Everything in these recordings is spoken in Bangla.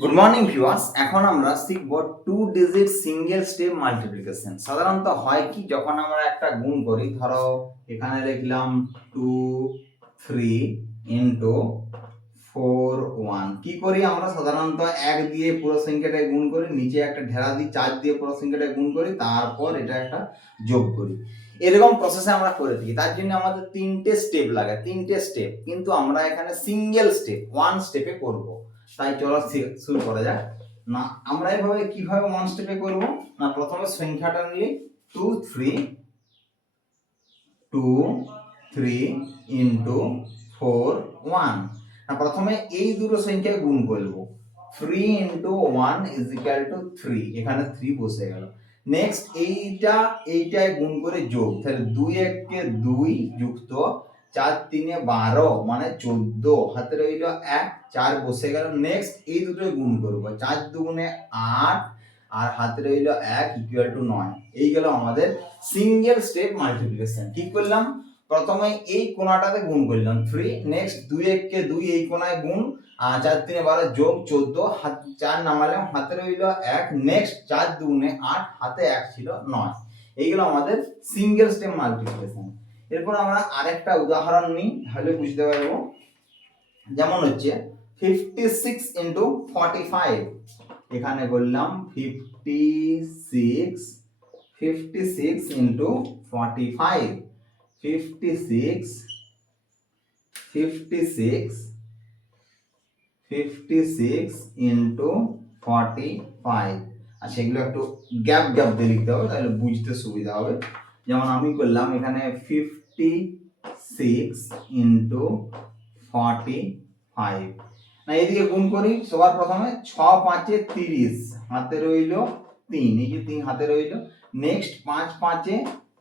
গুড মর্নিং ভিউয়ার্স, এখন আমরা শিখব two digit single step multiplication. সাধারণত হয় কি, যখন আমরা একটা গুণ করি, ধরো এখানে লিখলাম 2 3 ইনটু 4 1, কি করি আমরা সাধারণত 1 দিয়ে পুরো সংখ্যাটা গুণ করি, নিচে একটা ঢেরা দিই, 4 দিয়ে পুরো সংখ্যাটা গুণ করি, তারপর এটা একটা যোগ করি। এরকম প্রসেসে আমরা করে থাকি। তার জন্য আমাদের তিনটে স্টেপ লাগে, তিনটে স্টেপ, কিন্তু আমরা এখানে সিঙ্গেল স্টেপ, ওয়ান স্টেপে করব। তাই চলো শুরু করা যাক। না, আমরা এভাবে কিভাবে ওয়ান স্টেপে করব, না প্রথমে সংখ্যাটা নিয়ে 2 3 ইনটু 4 1। না প্রথমে এই দুটো সংখ্যা গুণ করব, 3 ইনটু 1 ইজ ইকুয়াল টু 3, এখানে 3 বসে গেল। নেক্সট এইটায় গুণ করে যোগ, তাহলে 2 1 2 যুক্ত 4 3 12 মানে 14, হাতে রইল 1, 4 বসে গেল। নেক্সট এই দুটোই গুণ করব, 4 2 8 আর হাতে রইল 1 ইকুয়াল টু 9। এই গেল আমাদের সিঙ্গেল স্টেপ মাল্টিপ্লিকেশন। কি করলাম, প্রথমে এই কোণাটাতে গুণ করলাম 3, নেক্সট 2 1 2 এই কোণায় গুণ, 4 3 12 যোগ 14, 4 নামালাম, হাতে রইল 1, নেক্সট 4 2 8, হাতে 1 ছিল 9। এইগুলো আমাদের সিঙ্গেল স্টেপ মাল্টিপ্লিকেশন। এরপর আমরা আরেকটা উদাহরণ নিই, তাহলে বুঝতে পারবো। যেমন হচ্ছে 56 ইনটু 45, এখানে করলাম 56 ইনটু 45, 56 ইনটু 45। আর সেগুলো একটু গ্যাপ দিয়ে লিখতে হবে, তাহলে বুঝতে সুবিধা হবে। যেমন আমি করলাম এখানে 56 ইনটু 45। না এদিকে গুণ করি, সবার প্রথমে 6 5 30, হাতে রইল 3, এই যে 3 হাতে রইল। নেক্সট 5 5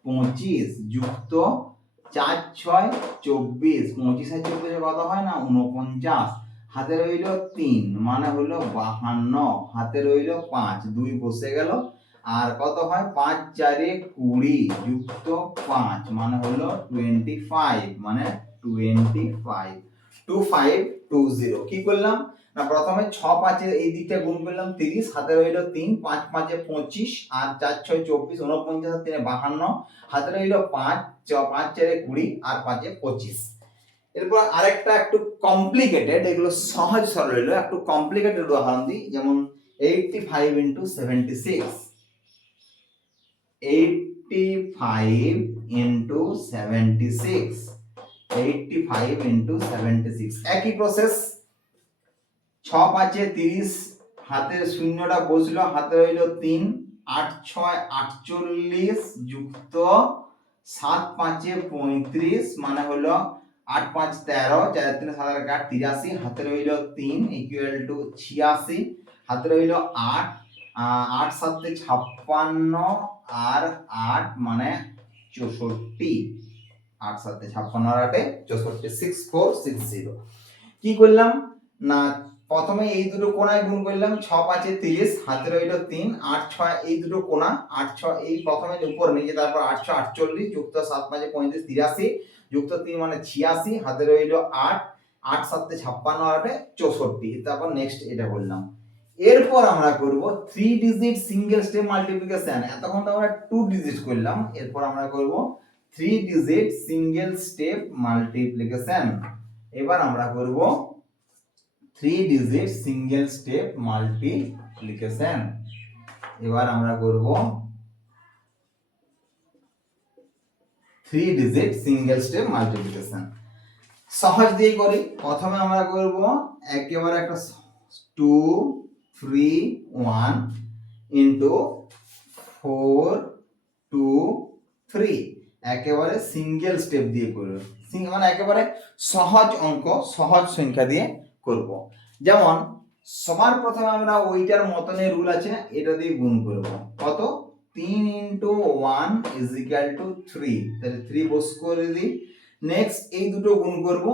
25 যুক্ত 4 6 24, 25 আর 24 কত হয় না 49, হাতে রইল 3 মানে হলো 52, হাতে রইল 5, 2 বসে গেল। আর কত হয় 5 4 20 যুক্ত 5 মানে হলো 25, মানে 25 2520। কি করলাম, না প্রথমে 6 5 এই দিকটা গুণ করলাম 30, হাতে রইল 3, 5 5 25 আর 4 6 24, 49 আর 3 52, হাতে রইল 5 5 4 20 আর 5 25। এরপর আরেকটা একটু কমপ্লিকেটেড, এগুলো সহজ সরল হলো, একটু কমপ্লিকেটেড উদাহরণ দিই। যেমন 85 ইনটু 76, 85 ইনটু 76, 85 ইনটু 76, একই প্রসেস। 6 5 30, হাতের শূন্যটা বসলো, হাতে রইল 3, 8 6 48 যুক্ত 7 5 35 মানে হলো 8 5 13, 4 3 7 8 83, হাতে রইল 3 ইকুয়াল টু 86, হাতে রইল 8, 8 7 56 আর 8 মানে 64, 8 7 56 আর 8 64, 6460। কি করলাম, না প্রথমে এই দুটো কোণায় গুণ করলাম, 6 5 30, হাতে রইল 3, 8 6 এই দুটো কোণা, 8 6 এই প্রথমে উপর নিচে, তারপর 8 6 48 যুক্ত 7 5 35 83 যুক্ত 3 মানে 86, হাতে রইল 8, 8 7 56 আর 8 64, তারপর নেক্সট এটা বললাম। এরপর আমরা করব 3 ডিজিট সিঙ্গেল স্টেপ মাল্টিপ্লিকেশন। এতক্ষণ তো আমরা 2 ডিজিট করলাম, এরপর আমরা করব 3 ডিজিট সিঙ্গেল স্টেপ মাল্টিপ্লিকেশন। এবার আমরা করব 3 ডিজিট সিঙ্গেল স্টেপ মাল্টিপ্লিকেশন। এবার আমরা করব 3 ডিজিট সিঙ্গেল স্টেপ মাল্টিপ্লিকেশন। সহজ দিয়ে করি। প্রথমে আমরা করব একেবারে একটা 2 3 1 ইনটু 4 2 3, একেবারে সিঙ্গেল স্টেপ দিয়ে করব, মানে একেবারে সহজ অঙ্ক, সহজ সংখ্যা দিয়ে করব। যেমন সবার প্রথমে আমরা ওইটার মতনের রুল আছে, এটা দিয়ে গুণ করব। কত, 3 ইনটু 1 ইজ ইকুয়াল টু 3, তাহলে 3 বস করে দিই। নেক্সট এই দুটো গুণ করব,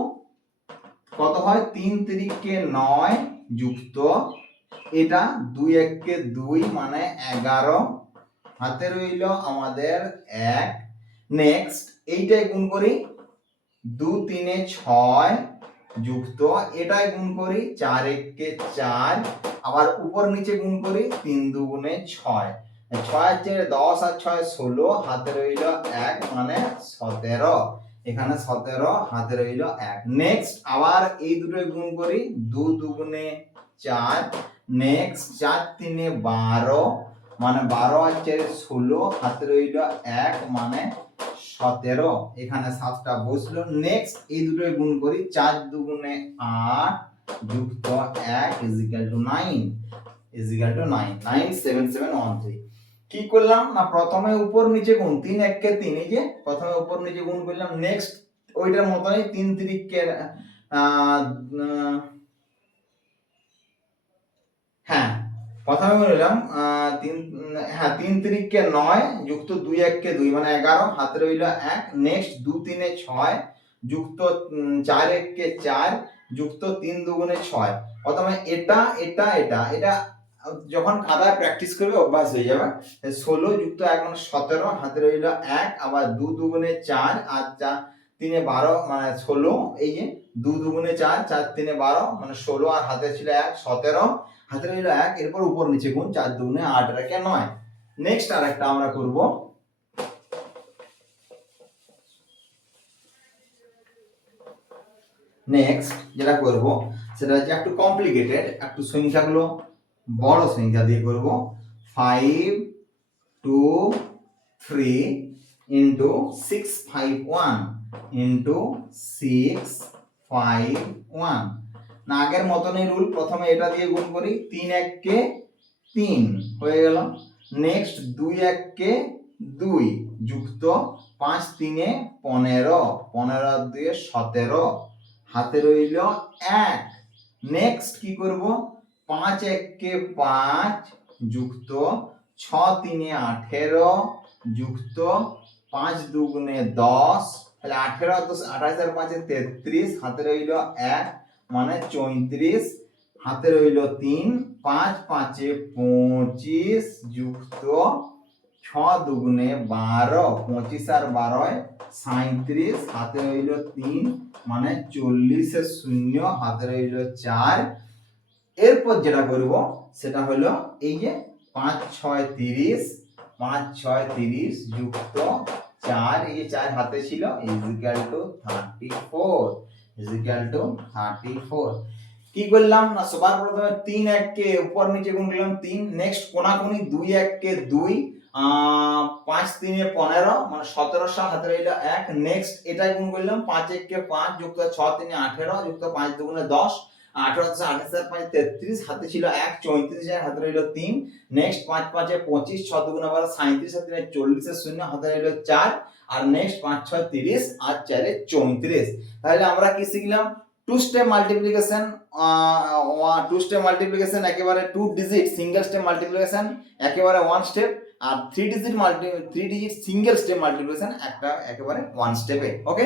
কত হয় 3 3 কে 9 যুক্ত এটা 2 1 কে 2 মানে 11, হাতে রইল আমাদের 1। নেক্সট এইটাই গুণ করি, 2 3 6 যুক্ত এটাই গুণ করি 4 একে 4, আবার উপর নিচে গুণ করি 3 দুগুণে 6, 6 এর 10 আর 6 16, হাতে রইল 1 মানে 17, এখানে 17 হাতে রইল 1। নেক্সট আবার এই দুটো গুণ করি 2 দুগুণে 4, নেক্সট 4 3 12 মানে 12 আর 4 16, হাতে রইল 1 মানে 17, এখানে 7টা বসলো। নেক্সট এই দুটোই গুণ করি 4 দুগুণে 8 যুক্ত 1 ইজিক্যাল টু 9, 97713। কি করলাম না প্রথমে উপর নিচে গুণ 3 1 কে 3, এই যে প্রথমে উপর নিচে গুণ করলাম। নেক্সট ওইটার মতই 3 3 কে হ্যাঁ প্রথমে বললাম 3 3 কে 9 যুক্ত 2 1 কে 2 মানে 11, হাতে রইল 1। নেক্সট 2 3 এ 6 যুক্ত 4 1 কে 4 যুক্ত 3 দুগুণে 6। প্রথমে এটা এটা এটা এটা যখন খাতায় প্র্যাকটিস করবে অভ্যাস হয়ে যাবে। 16 যুক্ত 1 মানে 17, হাতে রইল 1, আবার 2 দুগুণে 4 আর 4 3 12 মানে 16, এই যে 2 দুগুণে 4 4 3 12 মানে 16, আর হাতে ছিল 1 17, হাতে রইল 1, এরপর উপর নিচে গুণ 4 দুগুণে 8 আর 1 9। নেক্সট আরেকটা আমরা করব, নেক্সট যেটা করব সেটা হচ্ছে একটু কমপ্লিকেটেড, একটু সংখ্যাগুলো বড় সংখ্যা দিয়ে করব। 5 2 3 ইনটু 6 5 1 ইনটু 6 5 1। না আগের মতনই রুল, প্রথমে এটা দিয়ে গুণ করি 3 1 কে 3 হয়ে গেল। নেক্সট 2 1 কে 2 যুক্ত 5 3 এ 15 15 আর 2 এ 17, হাতে রইল 1। নেক্সট কি করব 5 1 কে 5 যুক্ত 6 3 এ 18 যুক্ত 5 দুগুণে 10, তাহলে 18 10 28 আর 5 এ 33, হাতে রইল 1 মানে 34, হাতে রইল 3 5 5 এ 25 যুক্ত 6 দুগুণে 12 25 আর 12 এ 37, হাতে রইল 3 মানে 40 এর 0, হাতে রইল 4। এরপর যেটা করব সেটা হলো এই যে 5 6 30 5 6 30 যুক্ত 4, এই যে 4 হাতে ছিল ইকুয়াল টু 34, ইকুয়াল টু 34। কি করলাম না সবার প্রথমে 3 1 কে উপর নিচে গুণ করলাম 3, নেক্সট কোনাকুনি 2 1 কে 2 5 3 এ 15 মানে 1700, হাতে রইল 1। নেক্সট এটা গুণ করলাম 5 1 কে 5 যুক্ত 6 3 এ 18 যুক্ত 5 দুগুণে 10, 18 28 আর 5 33, হাতে ছিল 1 34 এর হাতে রইল 3। নেক্সট 5 5 এ 25 6 দুগুণে 12 37 আর 3 এ 40 এর 0, হাতে রইল 4। আর নেক্সট 5 6 30 আর 4 এ 34। তাহলে আমরা কি শিখলাম two step multiplication, two step multiplication একেবারে 2 ডিজিট সিঙ্গেল স্টেপ মাল্টিপ্লিকেশন একেবারে 1 স্টেপ, আর 3 ডিজিট সিঙ্গেল স্টেপ মাল্টিপ্লিকেশন একটা একেবারে 1 স্টেপে। ওকে।